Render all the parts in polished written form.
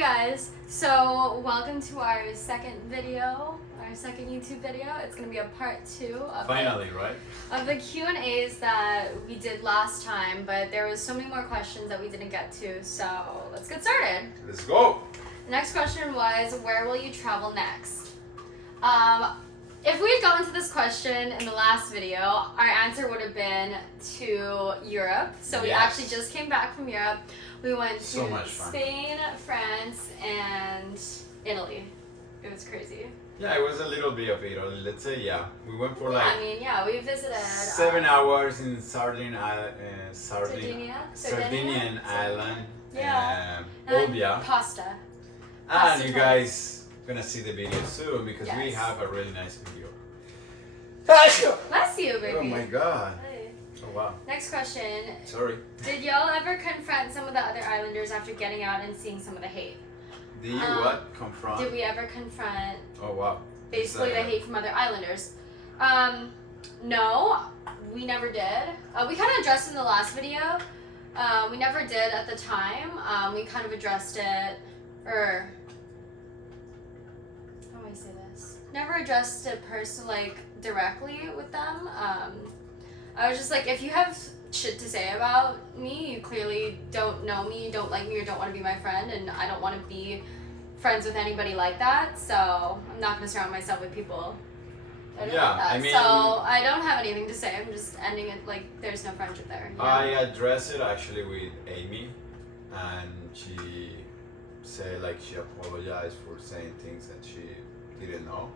guys, so welcome to our second video, our second YouTube video. It's going to be a part 2 of of the Q&As that we did last time, but there was so many more questions that we didn't get to, so let's get started. Let's go. The next question was, where will you travel next? If we had gone to this question in the last video, our answer would have been to Europe. So we actually just came back from Europe. We went to Spain, France, and Italy. It was crazy. Yeah, it was a little bit of Italy. Let's say, we went for like. We visited 7 hours in Sardinian island. Yeah. Olbia. Pasta. And you guys gonna see the video soon because we have a really nice video. Bless you, baby. Oh my god. Hey. Oh wow. Next question. Sorry. Did y'all ever confront some of the other islanders after getting out and seeing some of the hate? Did you what? Confront? Did we ever confront? Oh wow. Basically the hate from other islanders. No, we never did. We kind of addressed in the last video. We never did at the time. We kind of addressed it, or how do I say this? Never addressed it personally, directly with them. I was just like, if you have shit to say about me, you clearly don't know me, you don't like me, or don't want to be my friend, and I don't want to be friends with anybody like that, so I'm not going to surround myself with people that are like that. I mean, so I don't have anything to say. I'm just ending it like there's no friendship there. You know? I addressed it actually with Amy, and she said like she apologized for saying things that she didn't know,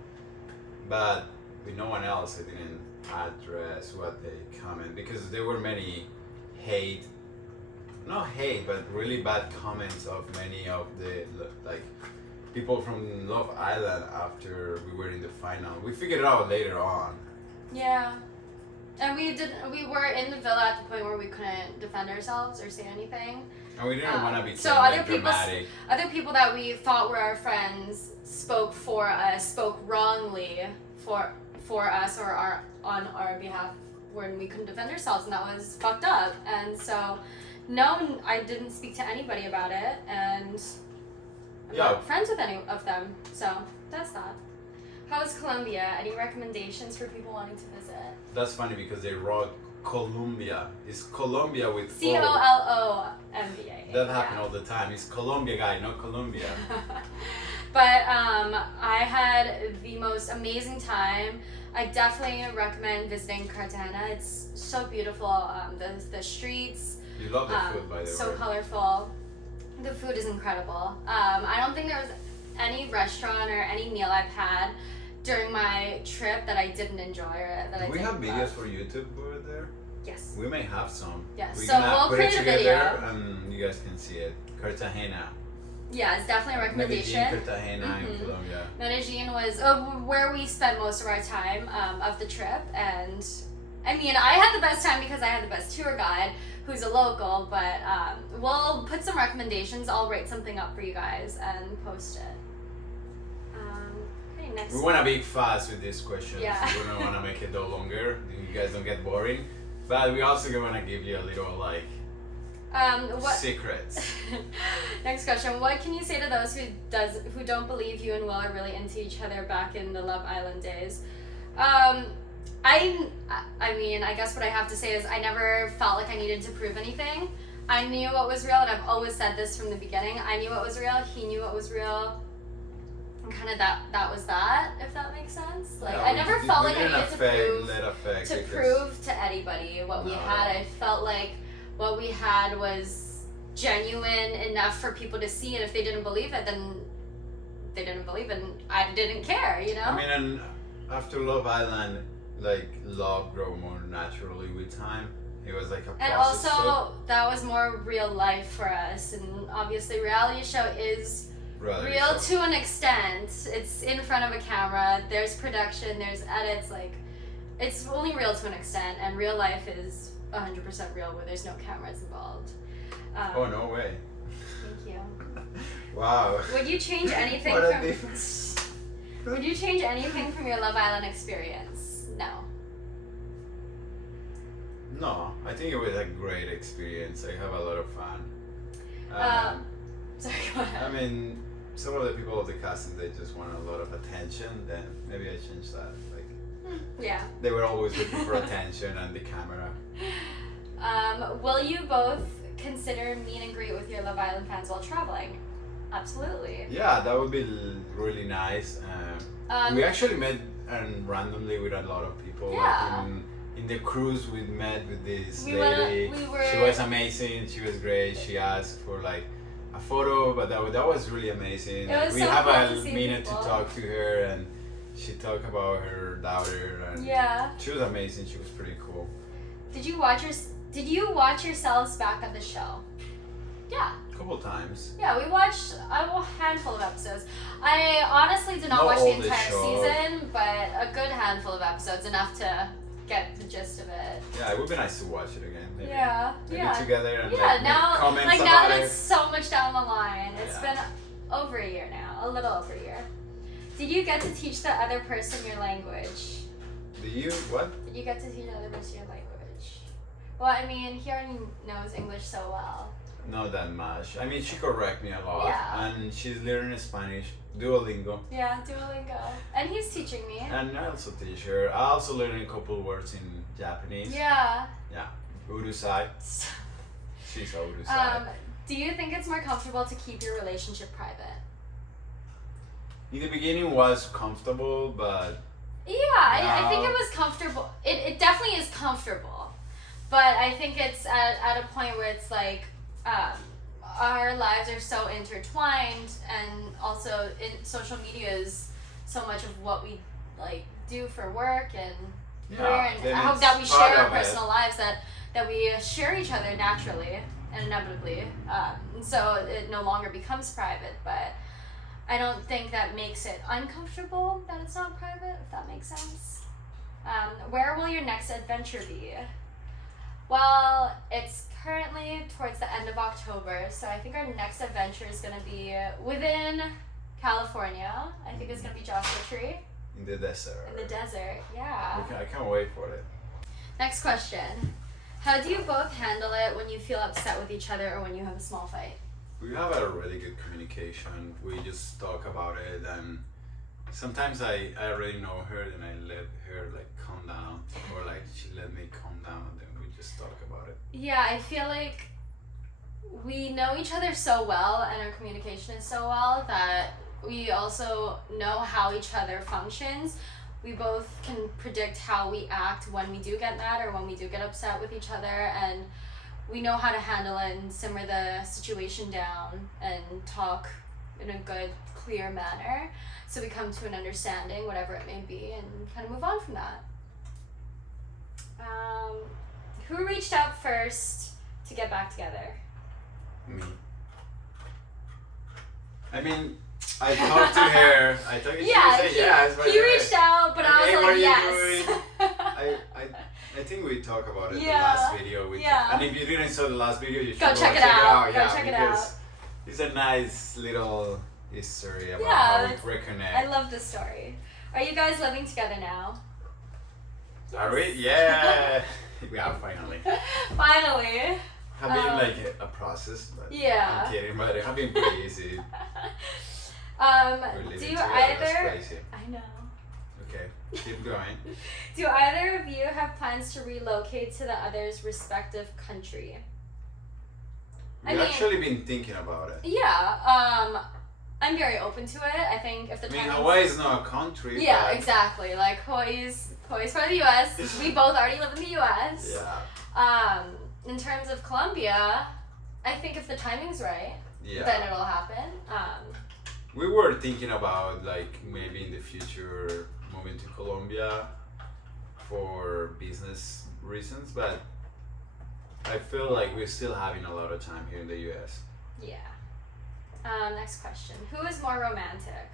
but with no one else I didn't address what they comment, because there were many not hate, but really bad comments of many of the people from Love Island after we were in the final. We figured it out later on. Yeah. And we were in the villa at the point where we couldn't defend ourselves or say anything. And we didn't want to be so dramatic. Other people that we thought were our friends spoke for us, spoke wrongly for us or on our behalf when we couldn't defend ourselves, and that was fucked up. And so, no, I didn't speak to anybody about it, and I'm not friends with any of them. So that's that. How is Colombia? Any recommendations for people wanting to visit? That's funny because they wrote Colombia. It's Colombia with Colombia. That happened all the time. It's Colombia, guy, not Colombia. But I had the most amazing time. I definitely recommend visiting Cartagena. It's so beautiful. The streets. You love the food, by the way. So colorful. The food is incredible. I don't think there was any restaurant or any meal I've had during my trip that I didn't enjoy or that I didn't we have videos love. for YouTube over there? Yes. We may have some. Yes. We're so gonna we'll put create it a video. And you guys can see it. Cartagena. Yeah, it's definitely a recommendation. Medellin, Cartagena, in Colombia. Medellin was where we spent most of our time of the trip, and I mean, I had the best time because I had the best tour guide, who's a local, but we'll put some recommendations. I'll write something up for you guys and post it. Okay, next. We want to be fast with these questions. Yeah. We don't want to make it no longer. You guys don't get boring. But we also want to give you a little secrets. Next question. What can you say to those who don't believe you and Will are really into each other back in the Love Island days? I mean, I guess what I have to say is I never felt like I needed to prove anything. I knew what was real, and I've always said this from the beginning. I knew what was real, he knew what was real, and kind of that was that, if that makes sense. Like, I never felt like I needed to prove to anybody what we had. I felt like what we had was genuine enough for people to see, and if they didn't believe it, then they didn't believe it, and I didn't care, you know? I mean, and after Love Island, love grew more naturally with time. It was like a process. And also, that was more real life for us, and obviously reality show is real to an extent. It's in front of a camera, there's production, there's edits, it's only real to an extent, and real life is 100% real where there's no cameras involved. Oh, no way. Thank you. Wow. Would you change anything What a difference. Would you change anything from your Love Island experience? No. No, I think it was a great experience. I have a lot of fun. Sorry, go ahead. I mean, some of the people of the casting, they just want a lot of attention. Then maybe I changed that. Like, Yeah. they were always looking for attention and the camera. Will you both consider meet and greet with your Love Island fans while traveling? Absolutely. Yeah, that would be really nice. We actually met randomly with a lot of people. Yeah. Like in the cruise, we met with this We lady. were- She was amazing. She was great. She asked for like a photo, but that was really amazing. It was we so have cool a to see minute people. to talk to her, and she talked about her daughter, and Yeah. she was amazing. She was pretty cool. Did you watch yourselves back on the show? Yeah. A couple times. Yeah, we watched a handful of episodes. I honestly did not Not watch all the the entire show. season, but a good handful of episodes, enough to get the gist of it. Yeah, it would be nice to watch it again. Maybe. Yeah, Maybe yeah. together and Yeah, like, make now comments like about now that it. it's so much down the line. It's Yeah. been over a year now, a little over a year. Did you get to teach the other person your language? Do you what? Did you get to teach the other person your language? Well, I mean, he already knows English so well. Not that much. I mean, she correct me a lot, Yeah. and she's learning Spanish, Duolingo, Yeah, Duolingo. And he's teaching me. and I also teach her. I also learned a couple words in Japanese. Yeah. Yeah, urusai. She's a urusai. Do you think it's more comfortable to keep your relationship private? In the beginning was comfortable, but Yeah, I think No. it was comfortable. It definitely is comfortable. But I think it's at a point where it's like our lives are so intertwined, and also in social media is so much of what we like do for work and career, and then I hope it's that we part share our of it. personal lives, that we share each other naturally and inevitably, and so it no longer becomes private. But I don't think that makes it uncomfortable that it's not private, if that makes sense. Where will your next adventure be? Well, it's currently towards the end of October, so I think our next adventure is going to be within California. I think it's going to be Joshua Tree in the desert. in the desert. Yeah. I can't wait for it. Next question. How do you both handle it when you feel upset with each other or when you have a small fight? We have a really good communication. We just talk about it, and sometimes I already know her, and I let her like calm down, or like she let me calm down, and then we just talk about it. Yeah, I feel like we know each other so well and our communication is so well that we also know how each other functions. We both can predict how we act when we do get mad or when we do get upset with each other, and we know how to handle it and simmer the situation down and talk in a good, clear manner, so we come to an understanding, whatever it may be, and kind of move on from that. Who reached out first to get back together? Me. I mean, I talked to her. I talked. Yeah, she said yes. But he reached out, but I Hey, was what like, are you yes. doing? I think we talked about it in the Yeah, last video. yeah. And if you didn't saw the last video, you should Go check it check out. Go Yeah, check it because out. it's a nice little history about Yeah, how we reconnect. I love this story. Are you guys living together now? Are we? Yeah. Yeah, finally. Finally. Have been like a process, but Yeah. I'm kidding, but it have been pretty easy. We're living Do together, either? that's crazy. I know. Okay, keep going. Do either of you have plans to relocate to the other's respective country? We've actually been thinking about it. Yeah. I'm very open to it. I think if the I mean, time Hawaii is not a country. Yeah, but exactly. Like Hawaii's part of the U.S. We both already live in the U.S. Yeah. In terms of Colombia, I think if the timing's right, Yeah. then it'll happen. We were thinking about like maybe in the future moving to Colombia for business reasons, but I feel like we're still having a lot of time here in the U.S. Yeah. Next question. Who is more romantic?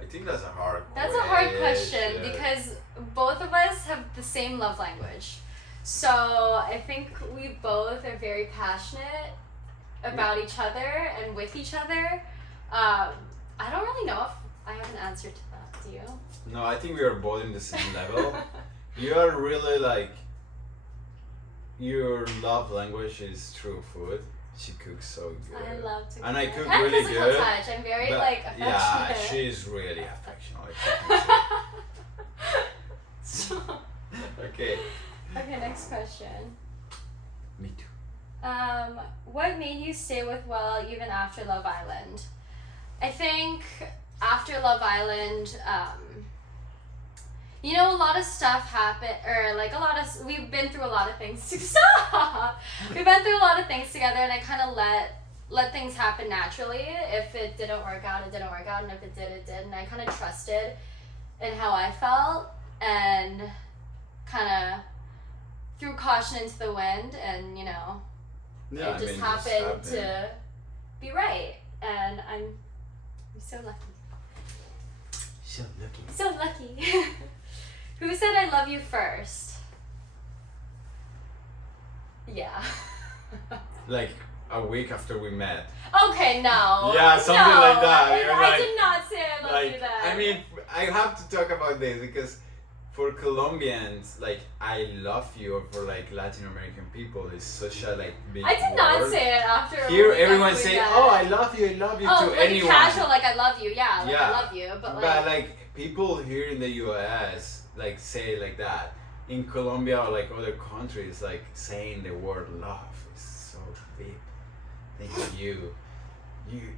I think that's a hard That's a hard question. question because both of us have the same love language. So I think we both are very passionate about each other and with each other. I don't really know if I have an answer to that. Do you? No, I think we are both in the same level. You are really like, your love language is through food. She cooks so good. I love to cook. And I cook And really physical good. touch. I'm very but like affectionate. yeah, she's really affectionate. Okay. Okay, next question. Me too. What made you stay with Will even after Love Island? I think after Love Island, you know, a lot of stuff happened, or like we've been through a lot of things. Stop! We've been through a lot of things together, and I kind of let things happen naturally. If it didn't work out, it didn't work out, and if it did, it did. And I kind of trusted in how I felt, and kind of threw caution into the wind, and you know, Yeah, it just happened to be right, and I'm so lucky. So lucky. So lucky. Who said I love you first? Yeah. Like a week after we met. Okay, no. Yeah, something No, like that. You're I like- did not say I love you then. I mean, I have to talk about this because for Colombians, like I love you, or for like Latin American people, it's such a like big I did not word. say it after. Here, we got everyone to say, that. "Oh, I love you Oh, to like anyone." casual, like I love you. Yeah, like Yeah. I love you, but But like people here in the U.S. like say like that. In Colombia or like other countries, like saying the word love is so deep. Thank you.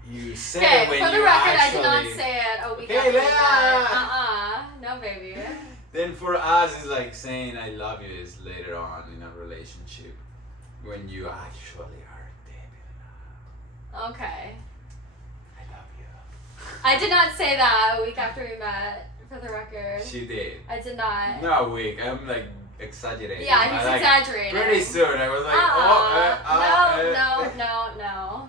You say okay, it when for the you record, actually. I did not say it a week Okay, after yeah. that. No, baby. Then for us, it's like saying I love you is later on in a relationship when you actually are deep in love. Okay. I love you. I did not say that a week after we met, for the record. She did. I did not. Not a week. I'm like exaggerating. Yeah, he's like, exaggerating. Pretty soon, I was like, No.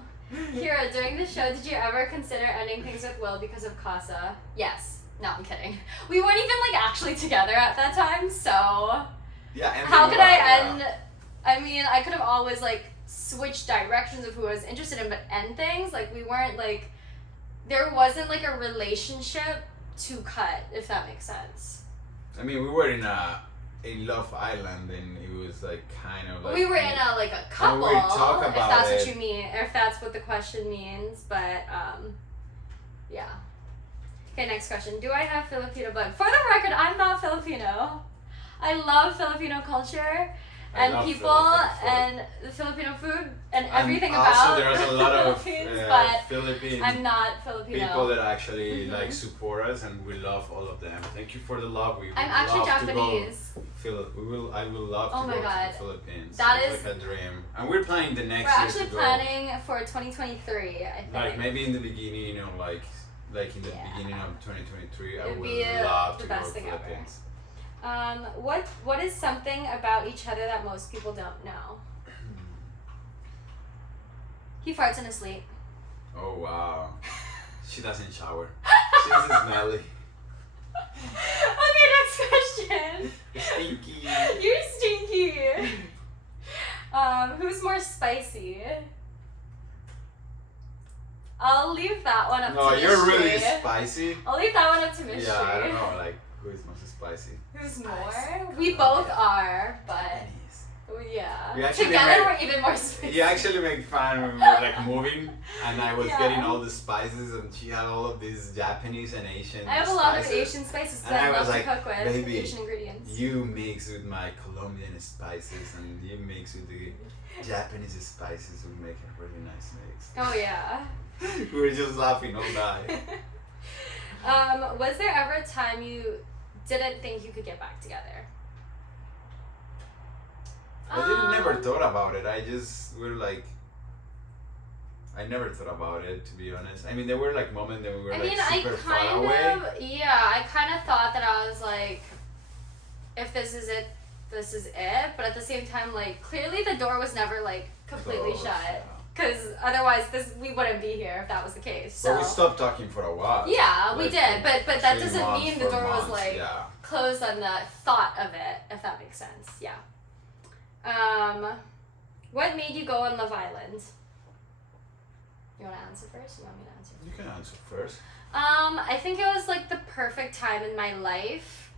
Kyra, during the show, did you ever consider ending things with Will because of Casa? Yes. No, I'm kidding. We weren't even like actually together at that time, so Yeah. And how then could I what? end? I mean, I could have always like switched directions of who I was interested in, but end things like we weren't like there wasn't like a relationship to cut, if that makes sense. I mean, we were in Love Island, and it was like kind of like We were in a couple, we talk if about that's it. what you mean, if that's what the question means, but yeah. Okay, next question. Do I have Filipino blood? For the record, I'm not Filipino. I love Filipino culture I and love people Filipino food. and the Filipino food and And everything also about there's a lot of Philippines, but Philippine I'm not Filipino. people that actually Mhm. like support us, and we love all of them. Thank you for the love. We I'm would actually love Japanese. I will love Oh to my go God. to the Philippines. That it's is- like a dream, and we're planning the next We're year actually to go. planning for 2023, I think. Like maybe in the beginning, like in the Yeah. beginning of 2023, I It'd would be love the to go best to thing the ever. Philippines. What is something about each other that most people don't know? He farts in his sleep. Oh wow, she doesn't shower. She's smelly. Okay, next question. Stinky. You're stinky. Who's more spicy? I'll leave that one up No, to you're mystery. really spicy. I'll leave that one up to mystery. Yeah, I don't know, like who is most spicy? Who's Spicy. more? We both are, but Japanese. yeah. We actually Together made- we're even more spicy. You actually make fun when we were like moving, and I was Yeah. getting all the spices, and she had all of these Japanese and Asian. I have a lot of spices. Asian spices And that I I love was to like, cook with "Baby, Asian ingredients. You mix with my Colombian spices, and you mix with the Japanese spices. We make a really nice mix. Oh yeah. We were just laughing all night. Was there ever a time you didn't think you could get back together? I never thought about it. I just were like. I never thought about it, to be honest. I mean, there were like moments that we were I like mean, super far away. I kind of thought that I was like, if this is it, this is it. But at the same time, like, clearly the door was never like completely Closed, shut. yeah. Because otherwise, we wouldn't be here if that was the case. So But we stopped talking for a while. yeah, we Like, did. But that 3 doesn't months, mean the 4 door was months, like yeah. closed on the thought of it. If that makes sense. Yeah. What made you go on Love Island? You want to answer first? You want me to answer? You can answer first. I think it was like the perfect time in my life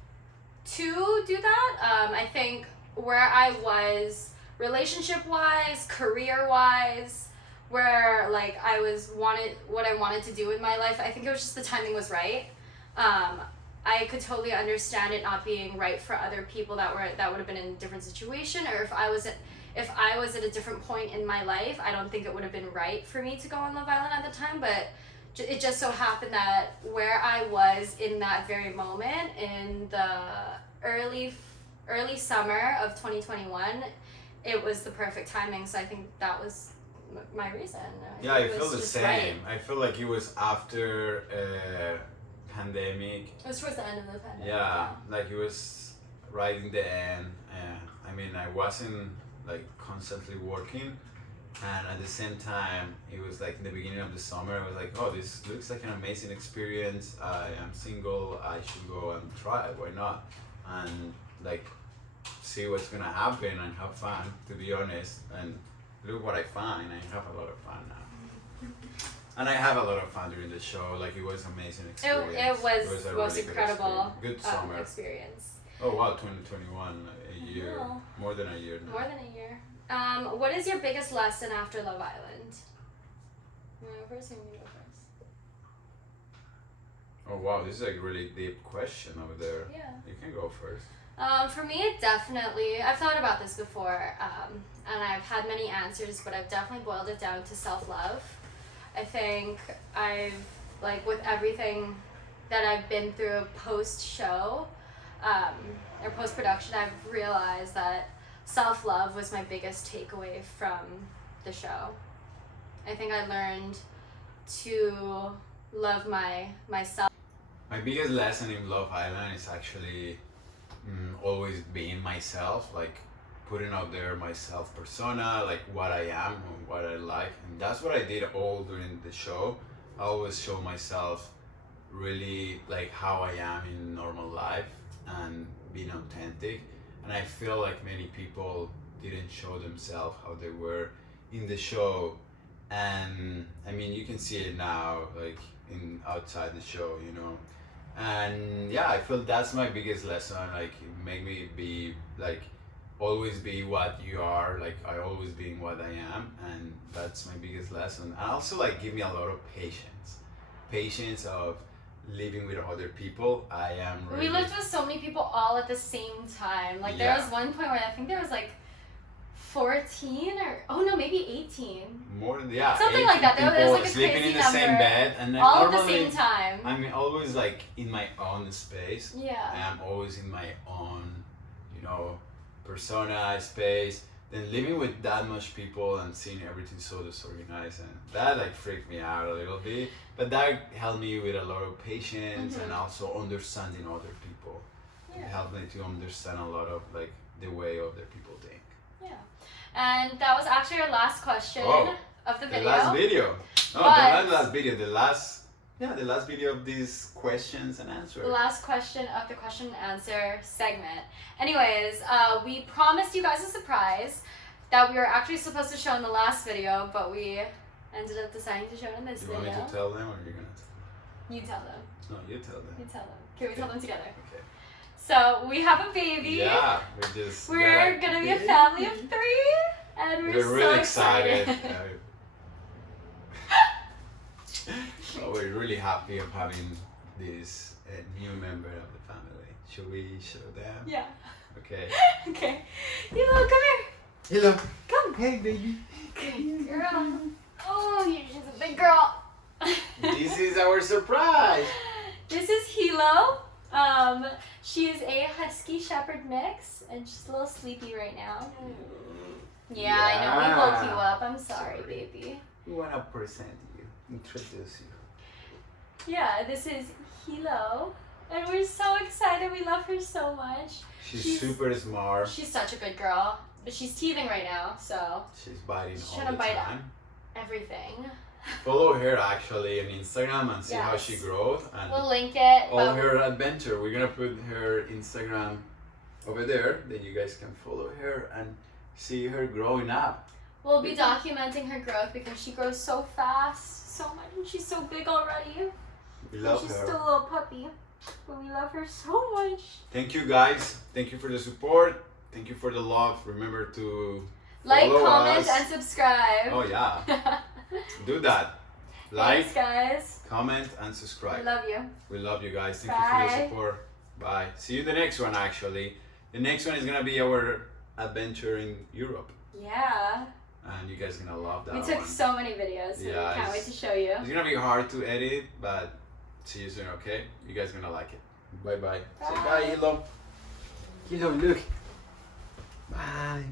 to do that. I think where I was relationship wise, career wise, where like I wanted what I wanted to do with my life. I think it was just the timing was right. I could totally understand it not being right for other people that would have been in a different situation, or if I was at a different point in my life, I don't think it would have been right for me to go on Love Island at the time. But it just so happened that where I was in that very moment, in the early summer of 2021, it was the perfect timing. So I think that was my reason. Yeah, I feel the same. Right. I feel like it was after pandemic. It was towards the end of the pandemic. Yeah, like it was right in the end. I mean, I wasn't like constantly working, and at the same time, it was like in the beginning of the summer. I was like, oh, this looks like an amazing experience. I am single. I should go and try it. Why not? And like see what's gonna happen and have fun. To be honest, and look what I find. I have a lot of fun now. And I have a lot of fun during the show. Like it was an amazing experience. It was a the most really incredible good summer. experience. Oh wow, 2021, a year, Yeah. more than a year now. More than a year. What is your biggest lesson after Love Island? You want to go first or you go first? Oh wow, this is a really deep question over there. Yeah. You can go first. For me, it definitely, I've thought about this before, and I've had many answers, but I've definitely boiled it down to self-love. I think like with everything that I've been through post-show, or post-production, I've realized that self-love was my biggest takeaway from the show. I think I learned to love myself. My biggest lesson in Love Island is actually always being myself, like putting out there my self persona, like what I am and what I like. And that's what I did all during the show. I always show myself really like how I am in normal life and being authentic. And I feel like many people didn't show themselves how they were in the show. And I mean, you can see it now, like in outside the show, you know. And yeah, I feel that's my biggest lesson. Like it made me be like always be what you are. Like I always being what I am, and that's my biggest lesson. And also like give me a lot of patience of living with other people. I am really... We lived with so many people all at the same time. Like there was one point where I think there was like 14 or maybe 18. More than something like that. There was like a sleeping crazy in the number. same bed, and then all at normally, the same time. I'm always like in my own space. Yeah. I'm always in my own, you know, persona space. Then living with that much people and seeing everything so disorganized, and that like freaked me out a little bit. But that helped me with a lot of patience and also understanding other people. Yeah. It helped me to understand a lot of like the way other people think. Yeah. And that was actually our last question of the video. The last video. No, But- the last video. The last video of these questions and answers. The last question of the question and answer segment. Anyways, we promised you guys a surprise that we were actually supposed to show in the last video, but we ended up deciding to show it in this You video. want me to tell them, or you're gonna tell them? You tell them. No, you tell them. You tell them. Can we tell them together? Okay. So we have a baby. Yeah, We're gonna be a family of 3, and we're so really excited. Oh, we're really happy of having this new member of the family. Should we show them? Yeah. Okay. Okay. Hilo, come here. Hello. Come. Hey, baby. Good girl. Oh, she's a big girl. This is our surprise. This is Hilo. She is a Husky Shepherd mix, and she's a little sleepy right now. Yeah, I know. We woke you up. I'm sorry, baby. We want to present you, introduce you. Yeah, this is Hilo, and we're so excited. We love her so much. She's super smart. She's such a good girl, but she's teething right now, so She's biting she's all trying to the bite time. everything. Follow her actually on Instagram and see how Yes. she grows and We'll link it. all but her adventure. We're gonna put her Instagram over there. Then you guys can follow her and see her growing up. we'll be documenting her growth because she grows so fast, so much, and she's so big already. We love She's her. still a little puppy, but we love her so much. Thank you guys. Thank you for the support. Thank you for the love. Remember to Like, follow comment, us. and subscribe. Oh yeah. do that. Like, Thanks, guys. comment, and subscribe. We love you. We love you guys. Thank you for Bye. your support. Bye. See you in the next one, actually. The next one is going to be our adventure in Europe. Yeah. And you guys are going to love that We took one. so many videos. So Yeah, we can't wait to show you. It's going to be hard to edit, but see you soon, okay? You guys are going to like it. Bye-bye. Say Bye. bye, Hilo. Hilo, look. Bye.